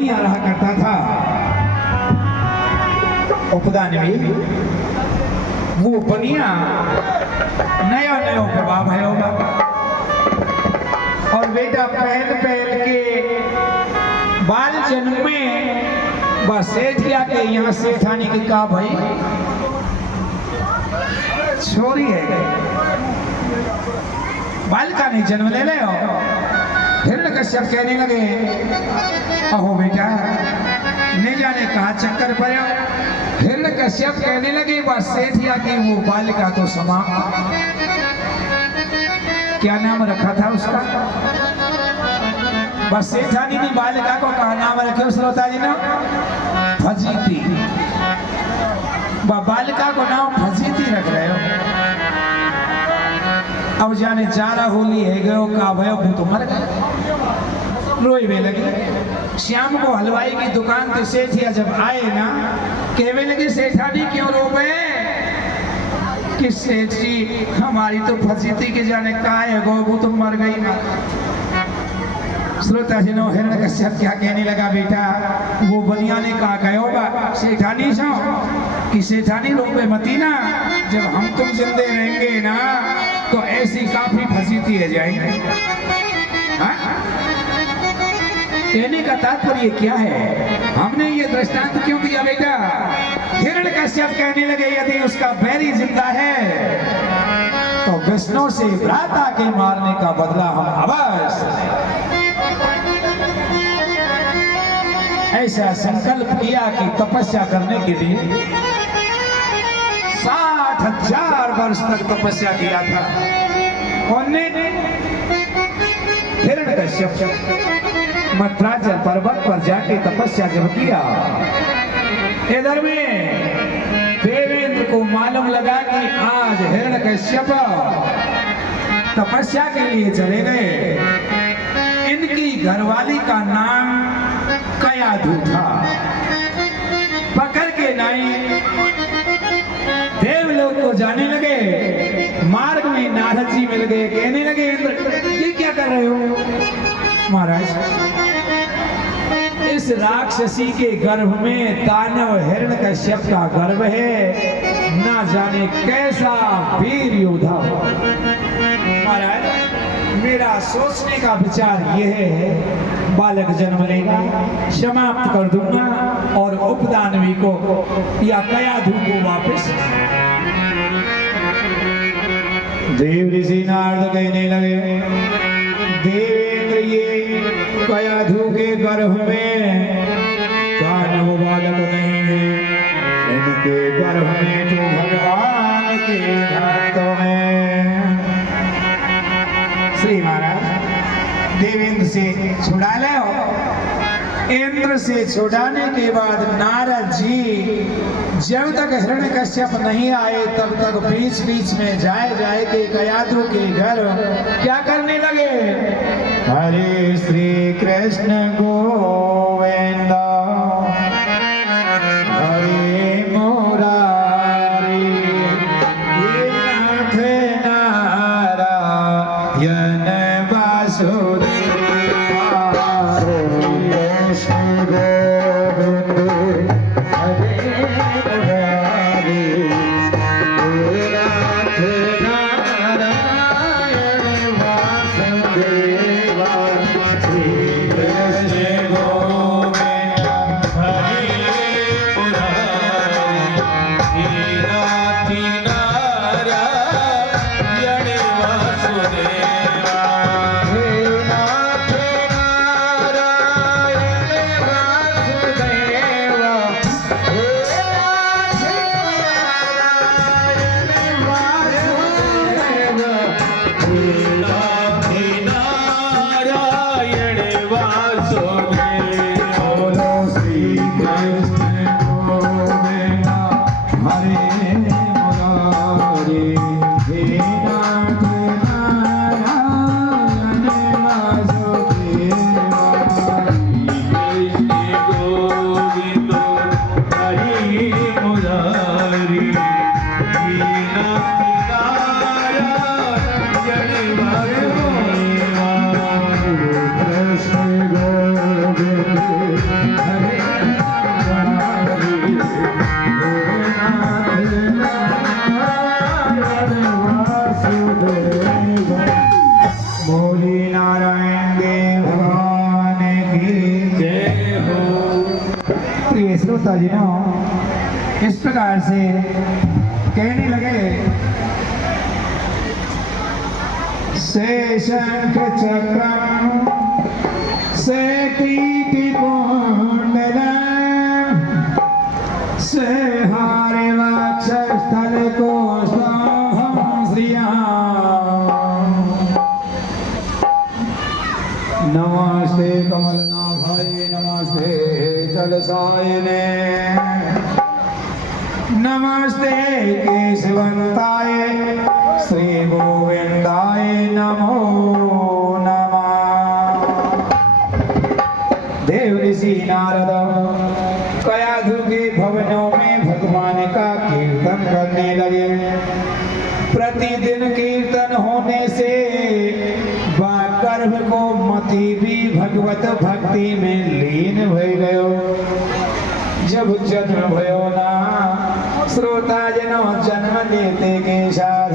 बनिया रहा करता था। उपदानवी वो बनिया नया नया प्रभाव है होगा। और बेटा पहल पहल के बाल जन्म में बस सेठिया के यहाँ सेठानी की का भाई छोरी है बालिका ने जन्म ले ले। हिरण्यकश्यप कहने लगे अहो बेटा नहीं जाने कहा चक्कर पड़ो। हिरण्यकश्यप कहने लगे बस सेठिया की वो बालिका तो समाप्त। क्या नाम रखा था उसका? बस सेठानी ने बालिका को कहा नाम रखे श्रोता जी ने फजीती। बालिका को नाम फजीती रख रहे हो। अब जाने चारा होली है गयो का भयो तो मर गए। रोई में लगी। श्याम को हलवाई की दुकान से सेठिया जब आए ना कहने लगे सेठानी क्यों रोवे कि सेठ जी हमारी तो फजीती के जाने का है गो वो तो मर गई ना। श्रोता जी ने हिरण्यकश्यप क्या कहने लगा बेटा वो बनिया ने कहा कहोगा सेठानी सो कि सेठानी रोवे मती ना जब हम तुम जिंदे रहेंगे ना तो ऐसी काफी फजीती रह जाएंगे। कहने का तात्पर्य क्या है? हमने ये दृष्टांत क्यों दिया बेटा? हिरण्यकश्यप कहने लगे यदि उसका बैरी जिंदा है तो विष्णु से भ्राता के मारने का बदला हम अवश्य ऐसा संकल्प किया कि तपस्या करने के लिए 60,000 वर्ष तक तपस्या किया था। हिरण्यकश्यप मद्राचल पर्वत पर जाके तपस्या जब किया इधर में देवेंद्र को मालूम लगा कि आज हिरण्यकश्यप तपस्या के लिए चले गए। इनकी घरवाली का नाम कयाधु था। पकड़ के नाई देवलोक को जाने लगे। मार्ग में नारद जी मिल गए। कहने लगे इंद्र ये क्या कर रहे हो? महाराज इस राक्षसी के गर्भ में दानव हिरण्यकश्यप का गर्भ है। ना जाने कैसा वीर योद्धा। महाराज मेरा सोचने का विचार यह है बालक जन्म लेगा समाप्त कर दूंगा और उपदानवी को या कयाधु को वापस। देव ऋषि नारद कहने लगे देवेंद्र ये कयाधु के गर्भ में दानव बालक नहीं है। इनके गर्भ में तो भगवान के भक्त हैं। श्री महाराज देवेंद्र से छुड़ा ले। इंद्र से छुड़ाने के बाद नारद जी जब तक हिरण्यकश्यप नहीं आए तब तक बीच बीच में जाए के कयाधु के घर क्या करने लगे? हरे श्री कृष्ण गोविंद हरे मुरारी नाथ नारायण Krishna के श्रोता जी इस प्रकार से कहने लगे, से शंख चक्रम से कीर्ति कुंडलम से हारे वक्षस्थल को नमस्ते कमलनाभाय नमस्ते जलसायने नमस्ते केशवंताय श्री गोविंदाय नमो नमः। देव ऋषि नारद कयाधु के भवनों में भगवान का कीर्तन करने लगे। प्रतिदिन कीर्तन होने से गर्भ को मति भी भगवत भक्ति में लीन भई गयो। जब जन्म भयो ना श्रोता जनो जन्म लेते के साथ